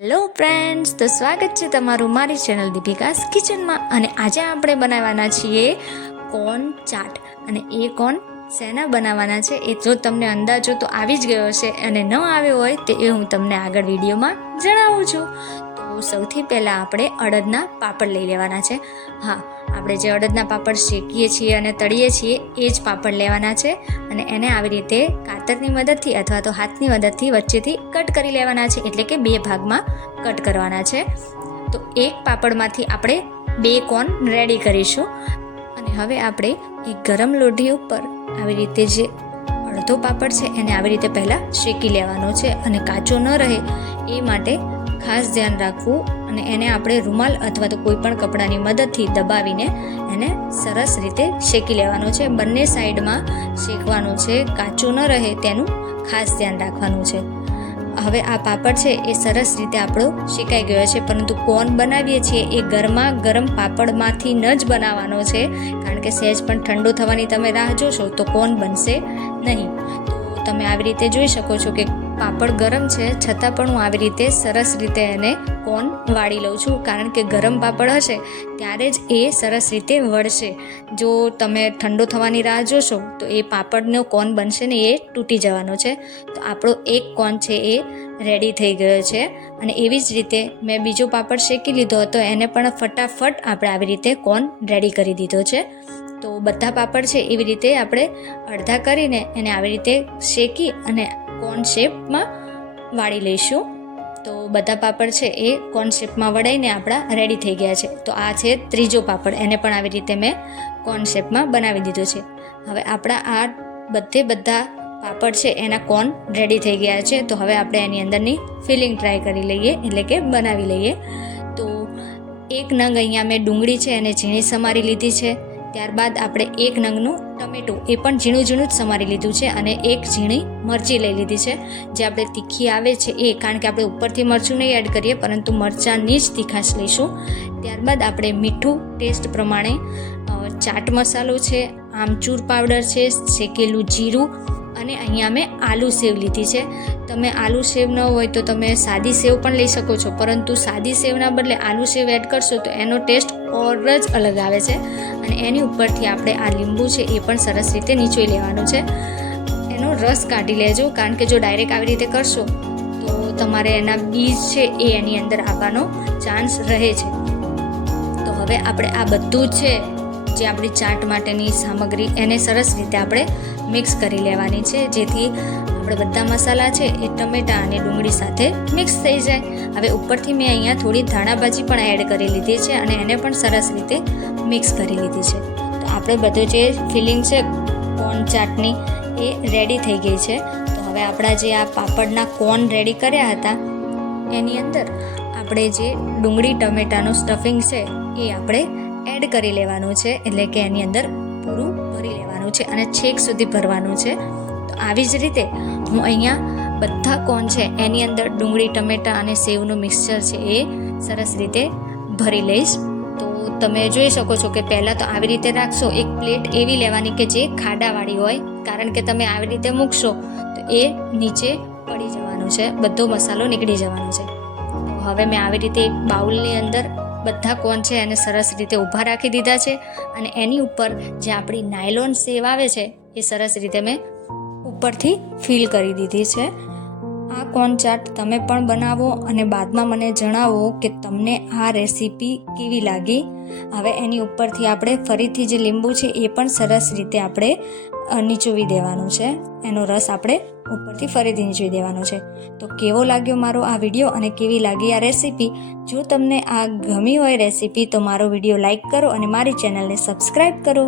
Hello friends તો સ્વાગત છે તમારું મારી ચેનલ દીપિકાસ કિચનમાં અને આજે આપણે બનાવવાના છીએ કોર્ન ચાટ અને એ કોર્ન શેના બનાવવાના છે એ જો તમને અંદાજો તો આવી જ ગયો છે અને ન આવ્યો હોય તો એ હું તમને આગળ વિડીયોમાં જણાવું છું. તો સૌથી પહેલાં આપણે અડદના પાપડ લઈ લેવાના છે. હા, આપણે જે અડદના પાપડ શેકીએ છીએ અને તળીએ છીએ, એ જ પાપડ લેવાના છે અને એને આવી રીતે કાતરની મદદથી અથવા તો હાથની મદદથી વચ્ચેથી કટ કરી લેવાના છે, એટલે કે બે ભાગમાં કટ કરવાના છે. તો એક પાપડમાંથી આપણે બે કોન રેડી કરીશું. અને હવે આપણે એક ગરમ લોઢી ઉપર આવી રીતે જે અડધો પાપડ છે, એને આવી રીતે પહેલાં શેકી લેવાનો છે અને કાચો ન રહે એ માટે ખાસ ધ્યાન રાખવું અને એને આપણે રૂમાલ અથવા તો કોઈ પણ કપડાની મદદથી દબાવીને એને સરસ રીતે શેકી લેવાનો છે. બંને સાઈડમાં શેકવાનું છે. કાચું ન રહે તેનું ખાસ ધ્યાન રાખવાનું છે. હવે આ પાપડ છે એ સરસ રીતે આપણો શેકાઈ ગયો છે. પરંતુ કોન બનાવીએ છીએ એ ગરમા ગરમ પાપડમાંથી ન જ બનાવવાનો છે. કારણ કે સહેજ પણ ઠંડુ થવાની તમે રાહ જોશો તો કોન બનશે નહીં. તો તમે આવી રીતે જોઈ શકો છો કે પાપડ ગરમ છે, છતાં પણ હું આવી રીતે સરસ રીતે એને કોન વાળી લઉં છું. કારણ કે ગરમ પાપડ હશે, ત્યારે જ એ સરસ રીતે વળશે. જો તમે ઠંડો થવાની રાહ જોશો, તો એ પાપડનો કોન બનશે ને એ તૂટી જવાનો છે. તો આપણો એક કોન છે એ રેડી થઈ ગયો છે. અને એવી જ રીતે મેં બીજો પાપડ શેકી લીધો હતો, એને પણ ફટાફટ આપણે આવી રીતે કોન રેડી કરી દીધો છે. તો બધા પાપડ છે એવી રીતે આપણે અડધા કરીને એને આવી રીતે શેકી અને કોન શેપમાં વાળી લઈશું. તો બધા પાપડ છે એ કોન શેપમાં વળાઈને આપણા રેડી થઈ ગયા છે. તો આ છે ત્રીજો પાપડ. એને પણ આવી રીતે મેં કોન શેપમાં બનાવી દીધો છે. હવે આપણા આ બધે બધા પાપડ છે એના કોન રેડી થઈ ગયા છે. તો હવે આપણે એની અંદરની ફિલિંગ ટ્રાય કરી લઈએ, એટલે કે બનાવી લઈએ. તો એક નંગ અહીંયા મેં ડુંગળી છે, એને ઝીણી સમારી લીધી છે. ત્યારબાદ આપણે એક નંગનું ટમેટું એ પણ ઝીણું ઝીણું જ સમારી લીધું છે અને એક ઝીણી મરચી લઈ લીધી છે. જે આપણે તીખી આવે છે એ, કારણ કે આપણે ઉપરથી મરચું નહીં એડ કરીએ, પરંતુ મરચાંની જ તીખાશ લઈશું. ત્યારબાદ આપણે મીઠું ટેસ્ટ પ્રમાણે ચાટ મસાલો છે, આમચૂર પાવડર છે, શેકેલું જીરું અને અહીંયા મેં આલુ સેવ લીધી છે. તમે આલુ સેવ ન હોય તો તમે સાદી સેવ પણ લઈ શકો છો, પરંતુ સાદી સેવના બદલે આલુ સેવ એડ કરશો તો એનો ટેસ્ટ ઓર જ અલગ આવે છે અને એની ઉપરથી આપણે આ લીંબુ છે એ પણ સરસ રીતે નીચોઈ લેવાનું છે. એનો રસ કાઢી લેજો, કારણ કે જો ડાયરેક્ટ આવી રીતે કરશો, તો તમારે એના બીજ છે એ એની અંદર આવવાનો ચાન્સ રહે છે. તો હવે આપણે આ બધું છે, જે આપણી ચાટ માટેની સામગ્રી, એને સરસ રીતે આપણે મિક્સ કરી લેવાની છે, જેથી આપણે બધા મસાલા છે એ ટમેટાં અને ડુંગળી સાથે મિક્સ થઈ જાય. હવે ઉપરથી મેં અહીંયા થોડી ધાણાભાજી પણ એડ કરી લીધી છે અને એને પણ સરસ રીતે મિક્સ કરી લીધી છે. તો આપણે બધું જે ફિલિંગ છે કોર્ન ચાટની એ રેડી થઈ ગઈ છે. તો હવે આપણા જે આ પાપડના કોર્ન રેડી કર્યા હતા, એની અંદર આપણે જે ડુંગળી ટમેટાનું સ્ટફિંગ છે એ આપણે એડ કરી લેવાનું છે. એટલે કે એની અંદર પૂરું ભરી લેવાનું છે અને છેક સુધી ભરવાનું છે. આવી જ રીતે હું અહીંયા બધા કોન છે, એની અંદર ડુંગળી, ટમેટાં અને સેવનું મિક્સચર છે એ સરસ રીતે ભરી લઈશ. તો તમે જોઈ શકો છો કે પહેલાં તો આવી રીતે રાખશો, એક પ્લેટ એવી લેવાની કે જે ખાડાવાળી હોય. કારણ કે તમે આવી રીતે મૂકશો તો એ નીચે પડી જવાનું છે, બધો મસાલો નીકળી જવાનો છે. તો હવે મેં આવી રીતે એક બાઉલની અંદર બધા કોન છે એને સરસ રીતે ઊભા રાખી દીધા છે અને એની ઉપર જે આપણી નાયલોન સેવ આવે છે એ સરસ રીતે મેં ઉપરથી ફિલ કરી દીધી છે. આ કોન ચાટ તમે પણ બનાવો અને બાદમાં મને જણાવો કે તમને આ રેસીપી કેવી લાગી. હવે એની ઉપરથી આપણે ફરીથી જે લીંબુ છે એ પણ સરસ રીતે આપણે નીચોવી દેવાનું છે. એનો રસ આપણે ઉપરથી ફરીથી નીચોવી દેવાનો છે. તો કેવો લાગ્યો મારો આ વીડિયો અને કેવી લાગી આ રેસીપી? જો તમને આ ગમી હોય રેસીપી તો મારો વીડિયો લાઈક કરો અને મારી ચેનલને સબસ્ક્રાઈબ કરો.